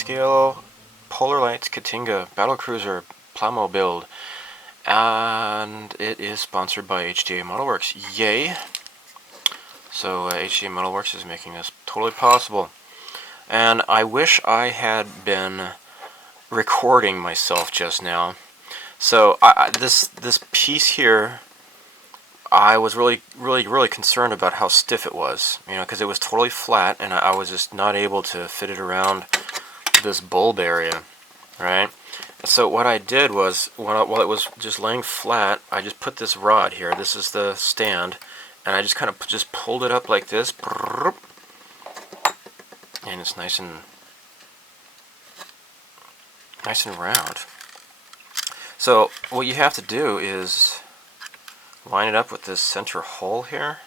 scale Polar Lights K'Tinga battlecruiser plamo build, and it is sponsored by HDA Modelworks. Yay! So HDA Modelworks is making this totally possible, and I wish I had been recording myself just now. So this piece here, I was really concerned about how stiff it was, because it was totally flat, and I was just not able to fit it around this bulb area, right? So what I did was, while it was just laying flat, I just put this rod here. This is the stand, and I just kind of just pulled it up like this, and it's nice and round. So what you have to do is line it up with this center hole here,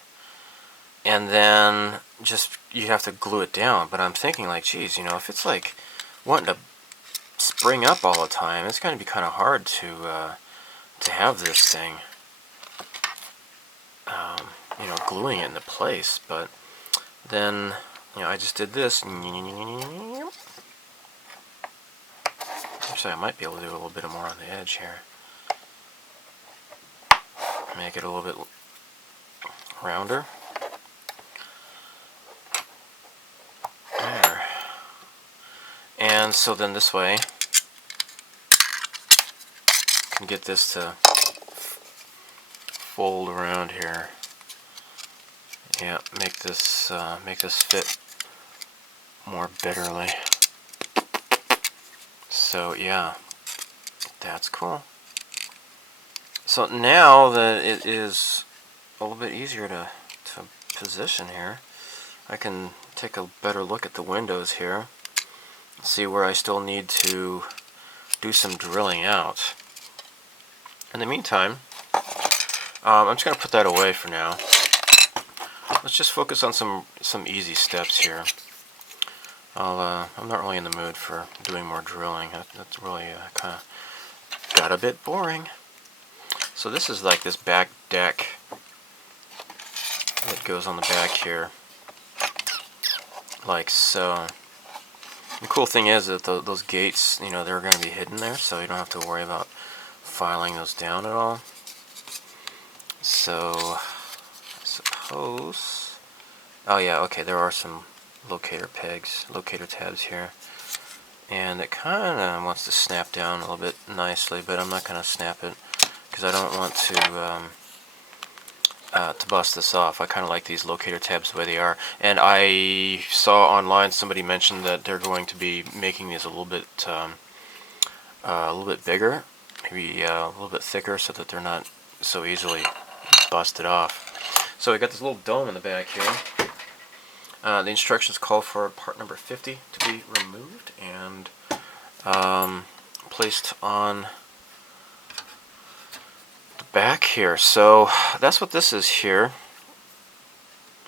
and then just you have to glue it down. But I'm thinking, like, geez, if it's like wanting to spring up all the time, it's going to be kind of hard to have this thing, gluing it into place. But then, I just did this. Actually, I might be able to do a little bit more on the edge here. Make it a little bit rounder. There. And so then this way, I can get this to fold around here. Yeah, make this fit more bitterly. So yeah, that's cool. So now that it is a little bit easier to position here, I can take a better look at the windows here, see where I still need to do some drilling out. In the meantime, I'm just going to put that away for now. Let's just focus on some easy steps here. I'm not really in the mood for doing more drilling. That's really kind of got a bit boring. So this is like this back deck that goes on the back here, like so. The cool thing is that those gates, they're going to be hidden there, so you don't have to worry about filing those down at all. So I suppose, oh yeah, okay, there are some locator tabs here, and it kind of wants to snap down a little bit nicely, but I'm not going to snap it because I don't want to bust this off. I kind of like these locator tabs the way they are, and I saw online somebody mentioned that they're going to be making these a little bit bigger, maybe a little bit thicker, so that they're not so easily busted off. So we got this little dome in the back here. The instructions call for part number 50 to be removed and placed on the back here. So that's what this is here.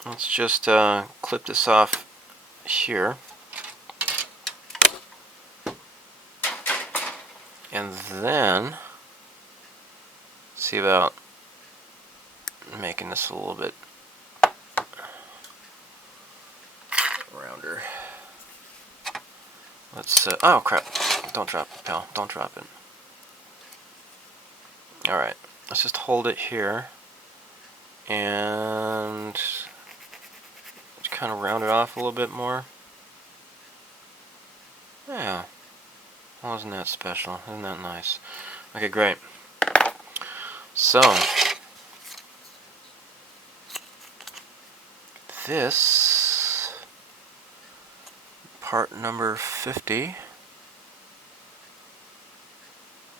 Let's just clip this off here. And then see about making this a little bit rounder. Let's oh crap, don't drop it, pal, don't drop it. Alright, let's just hold it here and just kind of round it off a little bit more. Yeah, well, isn't that special? Isn't that nice? Okay, great. So this part number 50,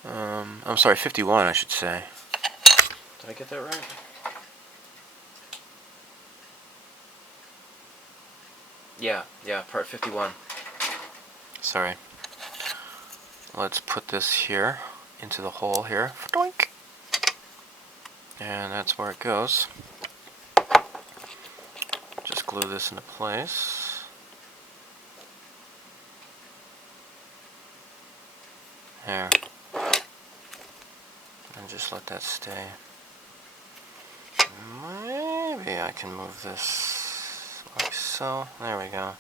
I'm sorry, 51 I should say. Did I get that right? Yeah, part 51. Sorry. Let's put this here into the hole here. Doink! And that's where it goes. Just glue this into place. There. And just let that stay. Maybe I can move this like so. There we go.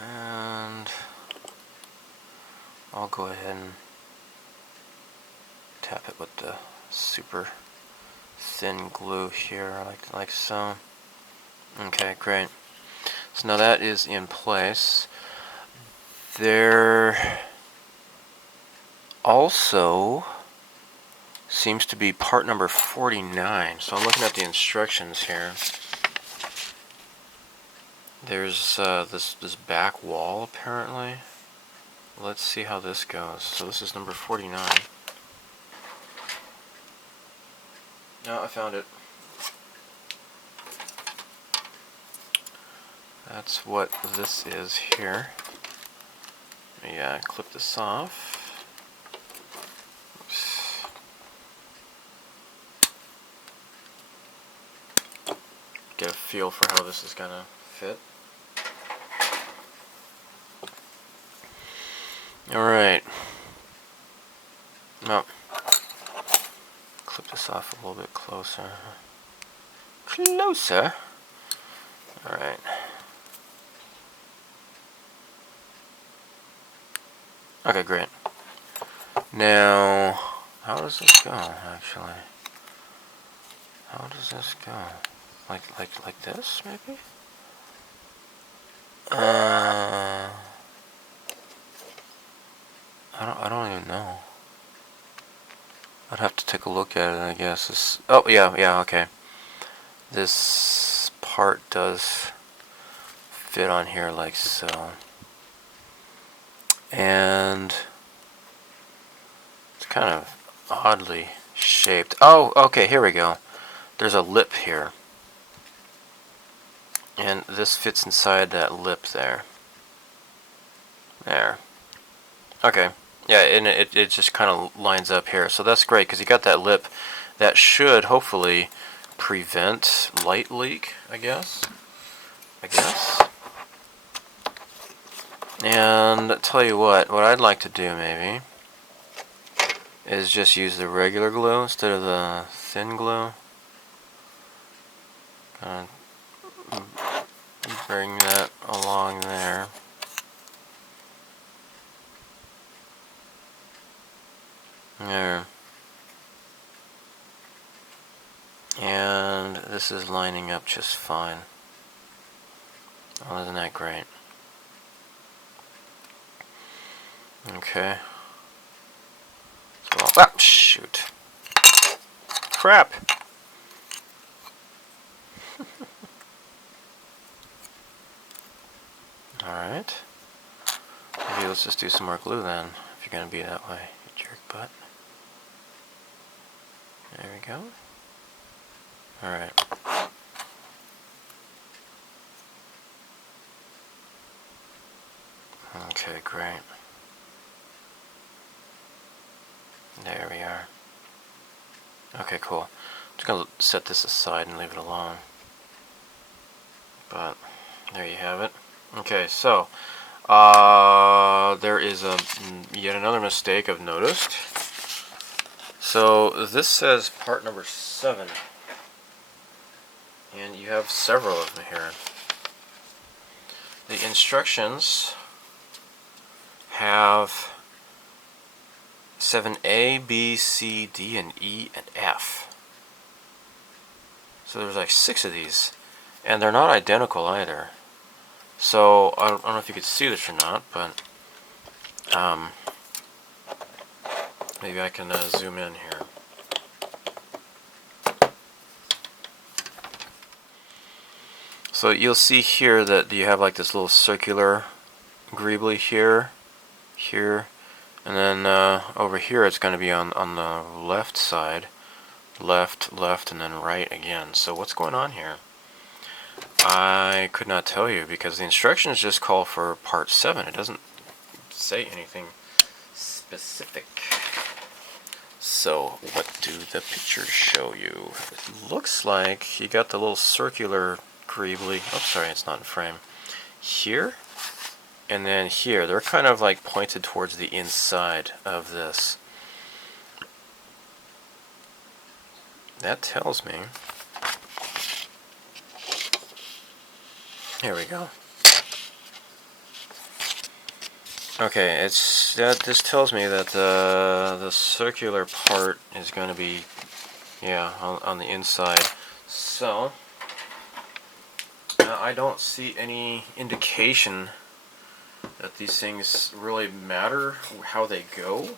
And I'll go ahead and tap it with the super thin glue here, like so. Okay, great. So now that is in place. There also seems to be part number 49. So I'm looking at the instructions here. There's this back wall apparently. Let's see how this goes. So this is number 49. No, I found it. That's what this is here. Yeah, clip this off. Get a feel for how this is gonna fit. Alright. No. Clip this off a little bit closer. Closer? Alright. Okay, great. Now, how does this go, actually? How does this go? Like this, maybe? I don't even know. I'd have to take a look at it, I guess. Oh, yeah, okay. This part does fit on here like so. And it's kind of oddly shaped. Oh, okay, here we go. There's a lip here. And this fits inside that lip there. There. Okay. Yeah, and it just kind of lines up here. So that's great, because you got that lip. That should, hopefully, prevent light leak, I guess. And I'll tell you what I'd like to do, maybe, is just use the regular glue instead of the thin glue. Bring that along there. There. And this is lining up just fine. Oh, isn't that great? Okay. So, shoot. Crap! Alright. Maybe let's just do some more glue then, if you're gonna be that way, you jerk butt. There we go. Alright. Okay, great. There we are. Okay, cool. I'm just gonna set this aside and leave it alone. But there you have it. Okay, so there is yet another mistake I've noticed. So this says part number 7, and you have several of them here. The instructions have 7A, B, C, D, and E, and F. So there's like 6 of these, and they're not identical either. So I don't know if you could see this or not, but maybe I can zoom in here. So you'll see here that you have like this little circular greebly here, and then over here it's going to be on the left side, left, and then right again. So what's going on here? I could not tell you, because the instructions just call for part 7. It doesn't say anything specific. So what do the pictures show you? It looks like you got the little circular greebly. Oh, sorry, it's not in frame. Here, and then here. They're kind of like pointed towards the inside of this. That tells me. Here we go. Okay, this tells me that the circular part is going to be, yeah, on the inside. So I don't see any indication that these things really matter how they go.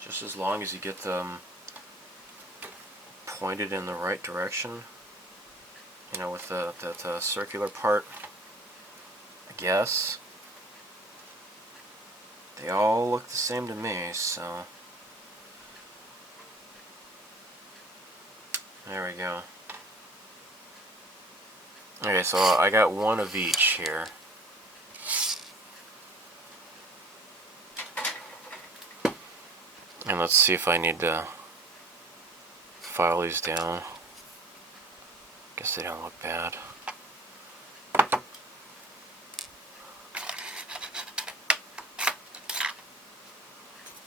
Just as long as you get them pointed in the right direction, you know, with that circular part, I guess. They all look the same to me, so there we go. Okay, so I got one of each here. And let's see if I need to file these down. Guess they don't look bad.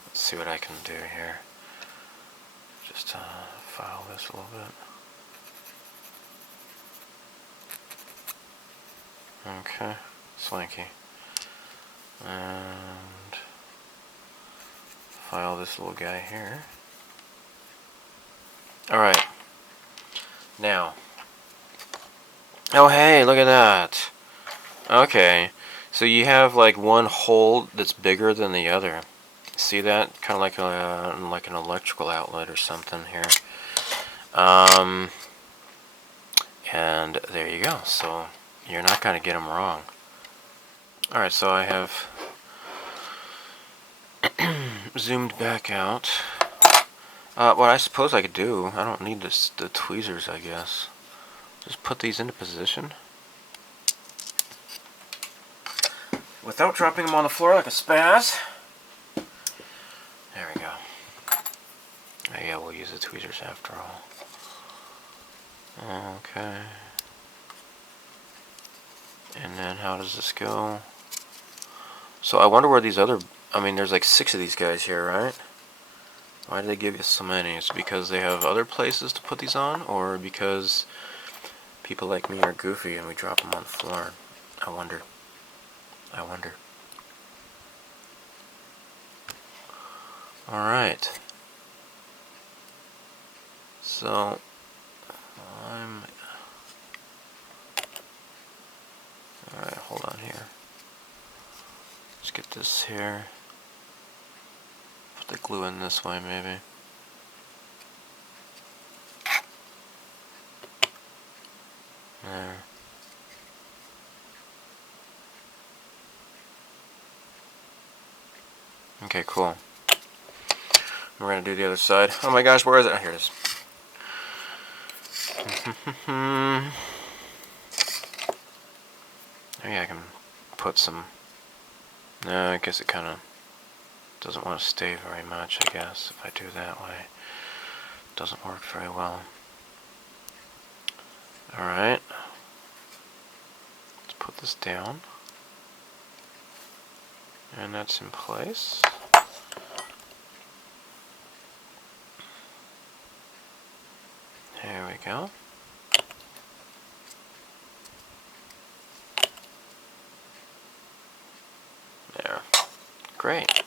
Let's see what I can do here. Just file this a little bit. Okay, swanky. And file this little guy here. Alright. Now. Oh hey, look at that. Okay. So you have like one hole that's bigger than the other. See that? Kind of like an electrical outlet or something here. And there you go. So you're not going to get them wrong. Alright, so I have zoomed back out. What I suppose I could do, I don't need the tweezers, I guess. Just put these into position. Without dropping them on the floor like a spaz. There we go. Oh, yeah, we'll use the tweezers after all. Okay. And then how does this go? So I wonder where these other... I mean, there's like 6 of these guys here, right? Why do they give you so many? Is it because they have other places to put these on? Or because people like me are goofy and we drop them on the floor? I wonder. I wonder. Alright. So... Alright, hold on here. Let's get this here. Put the glue in this way, maybe. There. Okay, cool. We're gonna do the other side. Oh my gosh, where is it? Oh, here it is. Maybe I can put some... No, I guess it kind of doesn't want to stay very much, I guess, if I do that way. It doesn't work very well. Alright. Let's put this down. And that's in place. There we go. There. Great.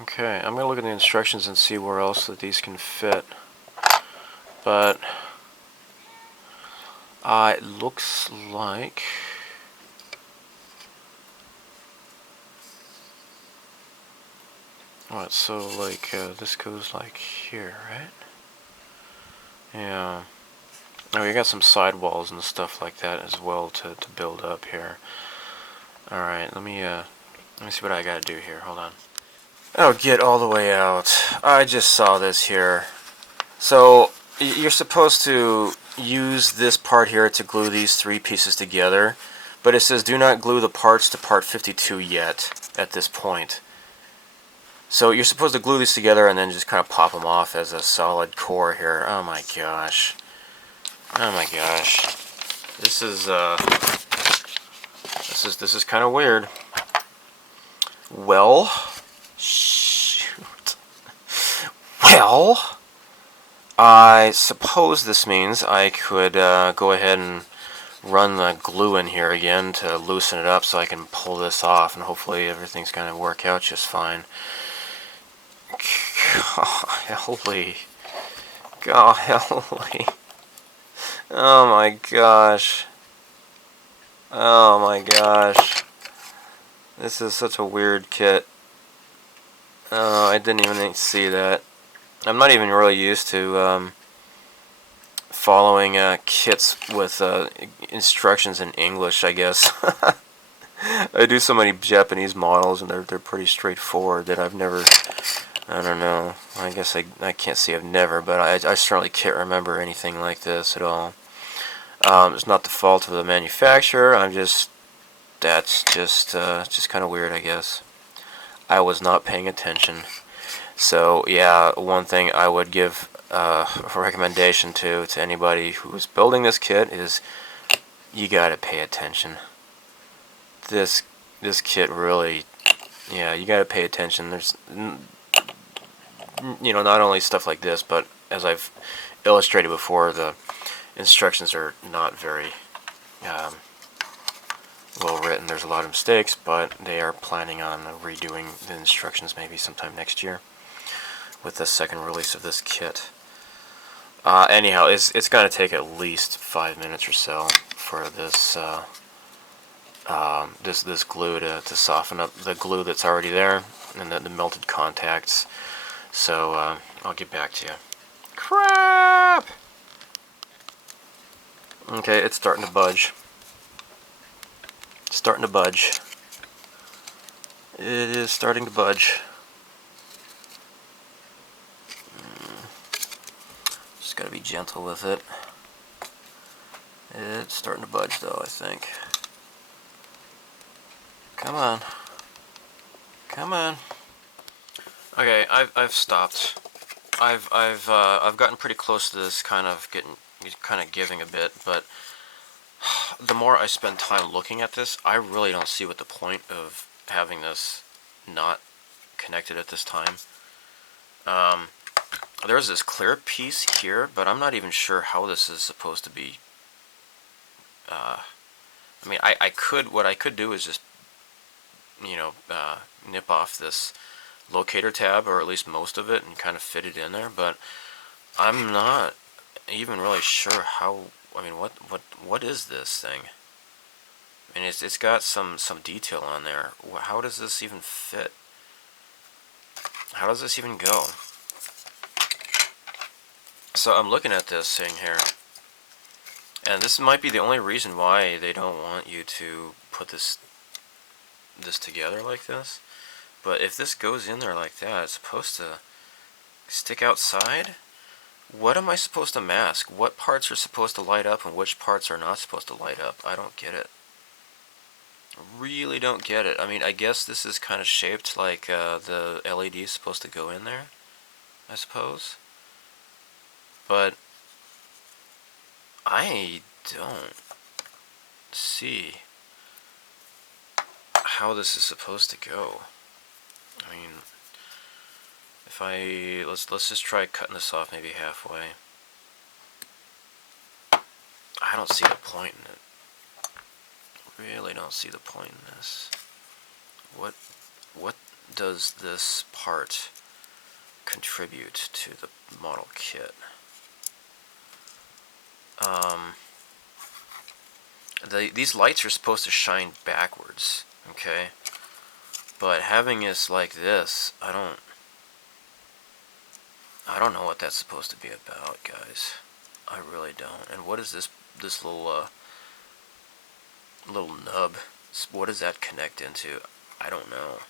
Okay, I'm going to look at the instructions and see where else that these can fit. But it looks like... What, so like this goes like here, right? Yeah. Oh, we got some sidewalls and stuff like that as well to build up here. Alright, let me see what I gotta do here. Hold on. Oh, get all the way out. I just saw this here. So, you're supposed to use this part here to glue these 3 pieces together, but it says do not glue the parts to part 52 yet at this point. So you're supposed to glue these together and then just kind of pop them off as a solid core here. Oh my gosh. Oh my gosh. This is kind of weird. Well, shoot. Well, I suppose this means I could go ahead and run the glue in here again to loosen it up so I can pull this off, and hopefully everything's going to work out just fine. Golly. Golly. Oh my gosh. Oh my gosh. This is such a weird kit. Oh, I didn't even see that. I'm not even really used to following kits with instructions in English, I guess. I do so many Japanese models, and they're pretty straightforward that I've never... I don't know. I guess I can't say I've never, but I certainly can't remember anything like this at all. It's not the fault of the manufacturer. That's just kind of weird, I guess. I was not paying attention. So yeah, one thing I would give a recommendation to anybody who's building this kit is you gotta pay attention. This kit really, yeah, you gotta pay attention. There's, you know, not only stuff like this, but as I've illustrated before, the instructions are not very well written. There's a lot of mistakes, but they are planning on redoing the instructions maybe sometime next year with the second release of this kit. Anyhow, it's going to take at least 5 minutes or so for this this glue to soften up the glue that's already there and the melted contacts. So I'll get back to you. Crap! Okay, it's starting to budge. It's starting to budge. It is starting to budge. Just gotta be gentle with it. It's starting to budge though, I think. Come on. Come on. Okay, I've stopped. I've gotten pretty close to this kind of giving a bit, but the more I spend time looking at this, I really don't see what the point of having this not connected at this time. There's this clear piece here, but I'm not even sure how this is supposed to be. I mean, what I could do is just, you know, nip off this locator tab, or at least most of it, and kind of fit it in there, but I'm not even really sure how. I mean, what is this thing? I mean, it's got some detail on there. How does this even fit? How does this even go? So I'm looking at this thing here, and this might be the only reason why they don't want you to put this together like this. But if this goes in there like that, it's supposed to stick outside. What am I supposed to mask? What parts are supposed to light up and which parts are not supposed to light up? I don't get it. Really don't get it. I mean, I guess this is kind of shaped like the LED is supposed to go in there, I suppose. But I don't see how this is supposed to go. I mean, if let's just try cutting this off maybe halfway. I don't see the point in it. Really don't see the point in this. What does this part contribute to the model kit? These lights are supposed to shine backwards, okay? But having this like this, I don't know what that's supposed to be about, guys. I really don't. And what is this little nub? What does that connect into? I don't know.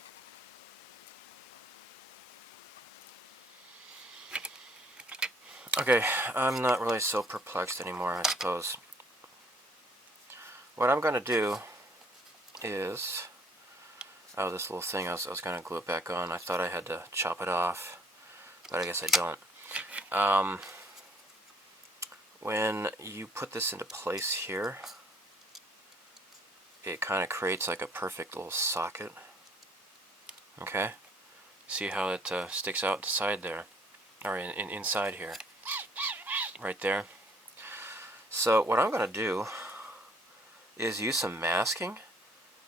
Okay, I'm not really so perplexed anymore, I suppose. What I'm gonna do is, oh, this little thing, I was gonna glue it back on. I thought I had to chop it off, but I guess I don't. When you put this into place here, it kind of creates like a perfect little socket. Okay, see how it sticks out the side there, or inside here, right there. So what I'm gonna do is use some masking.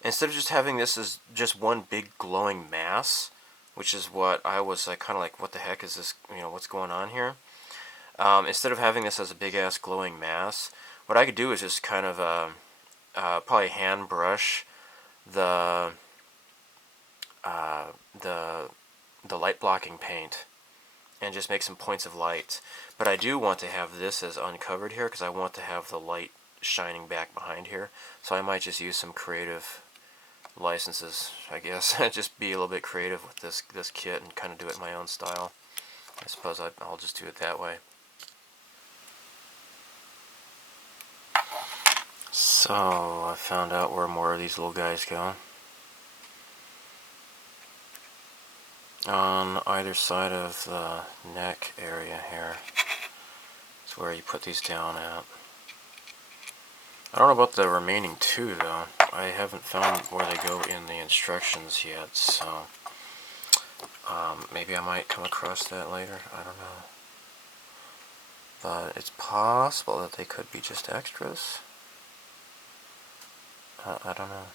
Instead of just having this as just one big glowing mass, which is what I was like, kind of like, what the heck is this, what's going on here? Instead of having this as a big ass glowing mass, what I could do is just kind of probably hand brush the uh, the the light blocking paint and just make some points of light. But I do want to have this as uncovered here because I want to have the light shining back behind here. So I might just use some creative licenses, I guess. Just be a little bit creative with this kit and kind of do it in my own style. I suppose I'll just do it that way. So I found out where more of these little guys go. On either side of the neck area here is where you put these down at. I don't know about the remaining two though. I haven't found where they go in the instructions yet, so maybe I might come across that later. I don't know. But it's possible that they could be just extras. I don't know.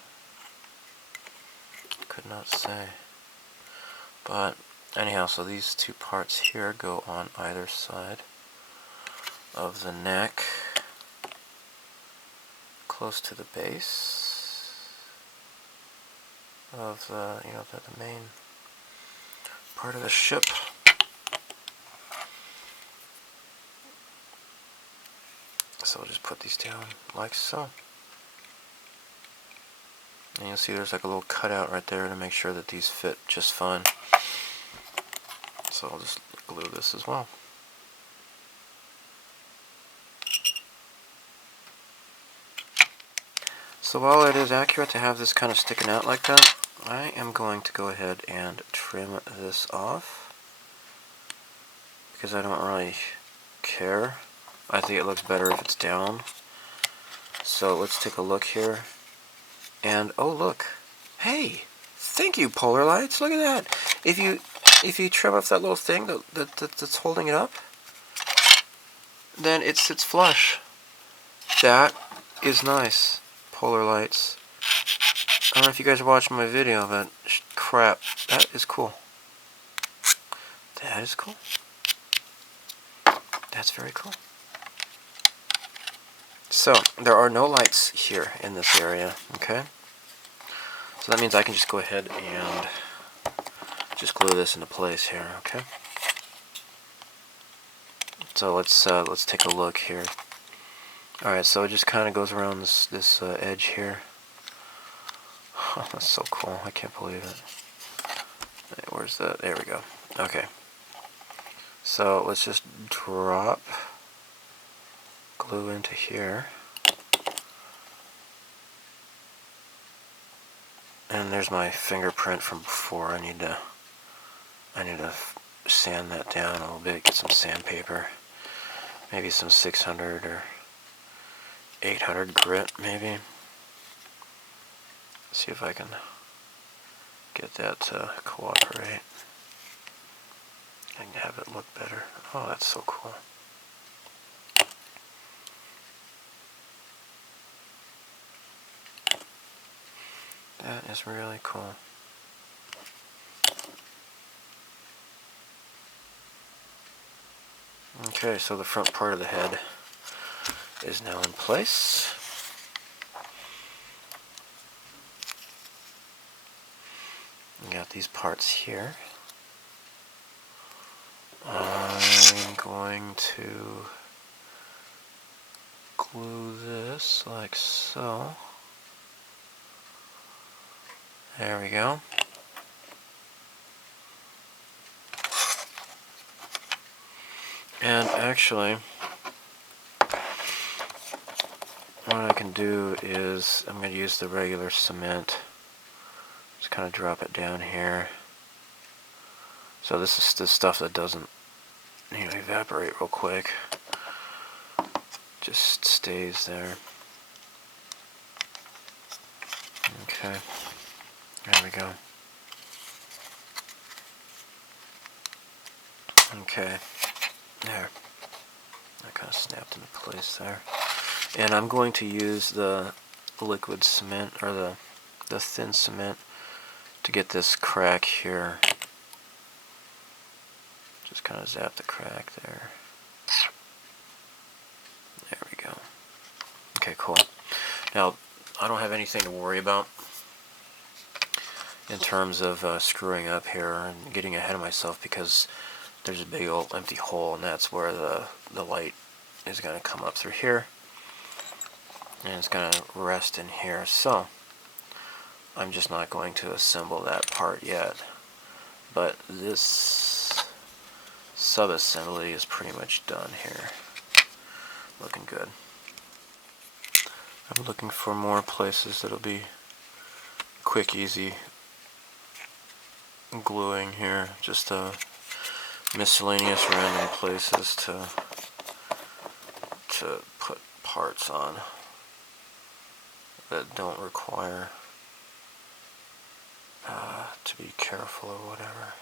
Could not say. But anyhow, so these two parts here go on either side of the neck, close to the base of the main part of the ship. So we'll just put these down like so. And you'll see there's like a little cutout right there to make sure that these fit just fine. So I'll just glue this as well. So while it is accurate to have this kind of sticking out like that, I am going to go ahead and trim this off because I don't really care. I think it looks better if it's down. So let's take a look here. And oh look, hey, thank you, polar lights. Look at that. If you trim off that little thing that's holding it up, then it sits flush. That is nice, polar lights. I don't know if you guys are watching my video, but crap, that is cool. That is cool. That's very cool. So, there are no lights here in this area, okay? So that means I can just go ahead and just glue this into place here, okay? So let's take a look here. Alright, so it just kind of goes around this edge here. Oh, that's so cool. I can't believe it. Hey, where's that? There we go. Okay. So let's just drop glue into here. And there's my fingerprint from before. I need to sand that down a little bit, get some sandpaper. Maybe some 600 or 800 grit, maybe. See if I can get that to cooperate. I can have it look better. Oh, that's so cool. That is really cool. Okay, so the front part of the head is now in place. We got these parts here. I'm going to glue this like so. There we go. And actually, what I can do is I'm going to use the regular cement. Just kind of drop it down here. So this is the stuff that doesn't, evaporate real quick. Just stays there. Okay. There we go. Okay. There. That kind of snapped into place there. And I'm going to use the liquid cement, or the thin cement, to get this crack here. Just kind of zap the crack there. There we go. Okay, cool. Now, I don't have anything to worry about in terms of screwing up here and getting ahead of myself, because there's a big old empty hole, and that's where the light is going to come up through here, and it's going to rest in here. So I'm just not going to assemble that part yet, but this sub-assembly is pretty much done here. Looking good. I'm looking for more places that'll be quick, easy gluing here. Just miscellaneous random places to put parts on that don't require to be careful or whatever.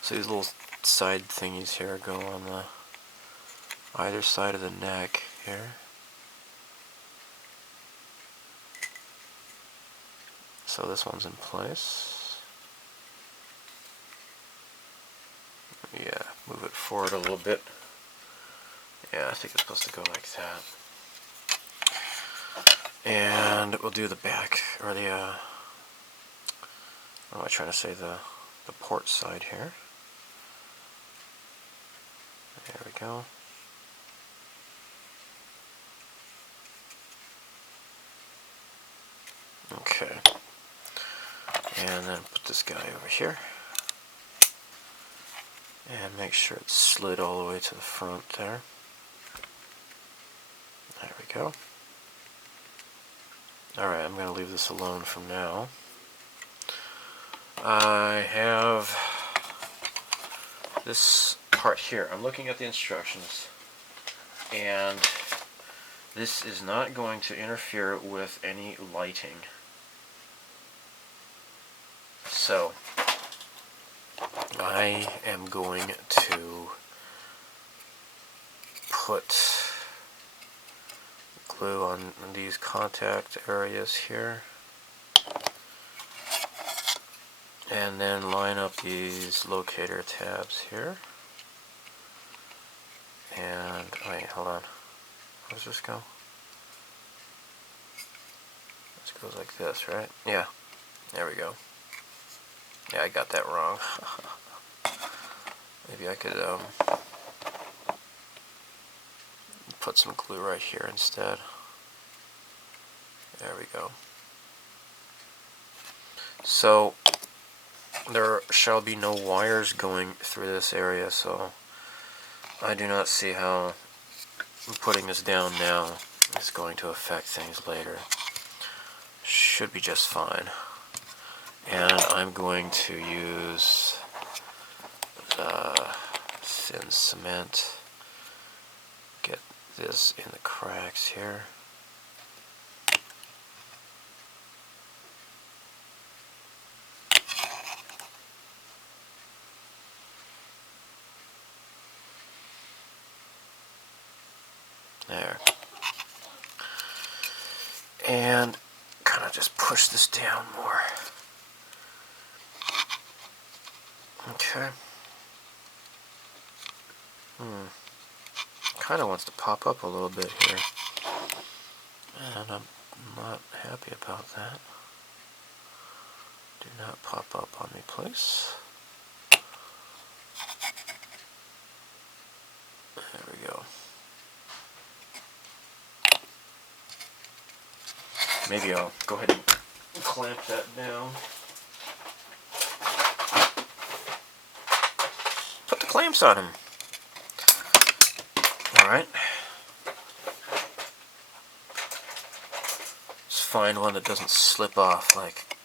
So these little side thingies here go on the either side of the neck here. So this one's in place. Yeah, move it forward a little bit. Yeah, I think it's supposed to go like that. And we'll do the back, or the, what am I trying to say, the port side here. There we go. Okay. And then put this guy over here. And make sure it's slid all the way to the front there. There we go. Alright, I'm going to leave this alone from now. I have this part here. I'm looking at the instructions, and this is not going to interfere with any lighting. So I am going to put glue on these contact areas here, and then line up these locator tabs here. And wait, hold on. How does this go? This goes like this, right? Yeah. There we go. Yeah, I got that wrong. Maybe I could put some glue right here instead. There we go. So there shall be no wires going through this area, so I do not see how putting this down now is going to affect things later. Should be just fine. And I'm going to use thin cement. Get this in the cracks here. There. And kind of just push this down more. Okay. Kind of wants to pop up a little bit here, and I'm not happy about that. Do not pop up on me, please. There we go. Maybe I'll go ahead and clamp that down. Put the clamps on him. Alright. Let's find one that doesn't slip off, like,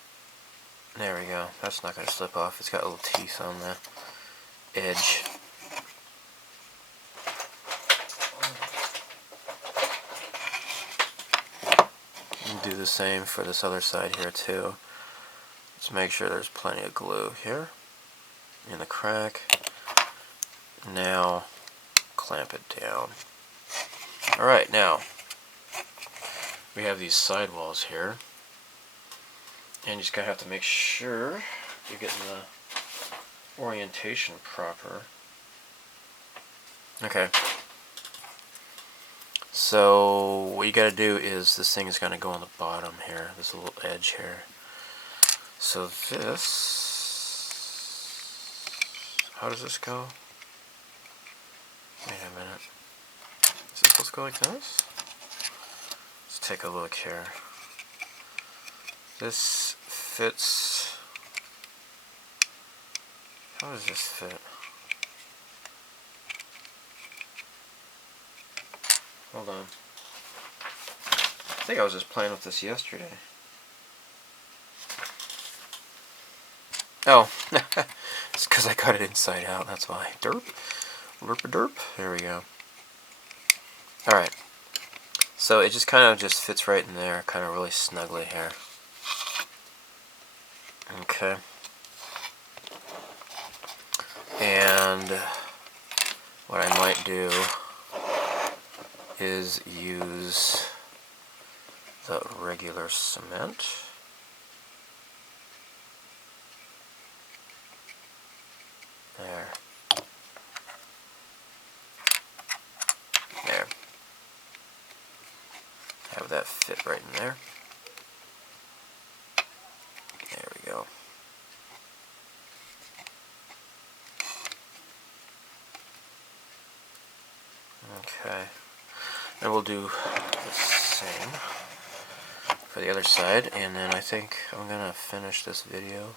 there we go. That's not going to slip off. It's got little teeth on the edge. And do the same for this other side here too. Let's make sure there's plenty of glue here in the crack. Now clamp it down. Alright, now we have these sidewalls here, and you just gotta have to make sure you're getting the orientation proper. Okay. So what you gotta do is, this thing is gonna go on the bottom here, this little edge here. So this, how does this go? Wait a minute. Is this supposed to go like this? Let's take a look here. This fits. How does this fit? Hold on. I think I was just playing with this yesterday. Oh, it's because I cut it inside out, that's why. Derp. Derp. There we go. Alright. So it just kind of just fits right in there, kind of really snugly here. Okay. And what I might do is use the regular cement. There. There. Have that fit right in there. There we go. Okay. And we'll do the same for the other side, and then I think I'm gonna finish this video.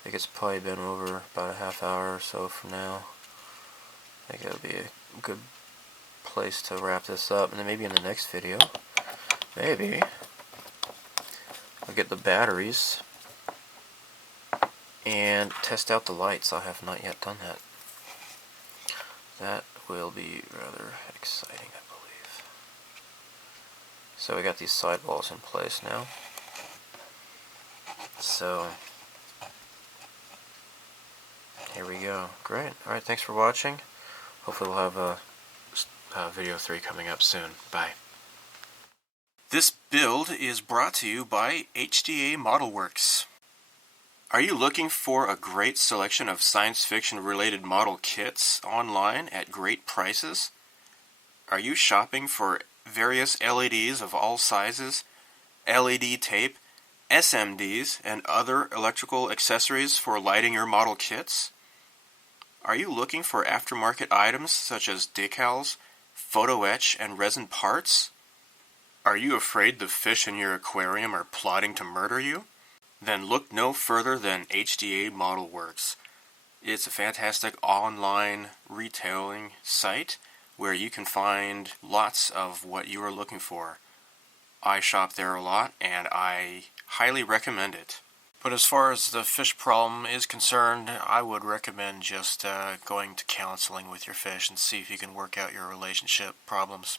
I think it's probably been over about a half hour or so from now. I think it'll be a good place to wrap this up, and then maybe in the next video, maybe I'll get the batteries and test out the lights. I have not yet done that. That will be rather exciting, I believe. So we got these sidewalls in place now. So here we go. Great. Alright, thanks for watching. Hopefully we'll have a video 3 coming up soon. Bye. This build is brought to you by HDA ModelWorks. Are you looking for a great selection of science fiction related model kits online at great prices? Are you shopping for various LEDs of all sizes, LED tape, SMDs, and other electrical accessories for lighting your model kits? Are you looking for aftermarket items such as decals, photo etch, and resin parts? Are you afraid the fish in your aquarium are plotting to murder you? Then look no further than HDA ModelWorks. It's a fantastic online retailing site where you can find lots of what you are looking for. I shop there a lot, and I highly recommend it. But as far as the fish problem is concerned, I would recommend just going to counseling with your fish and see if you can work out your relationship problems.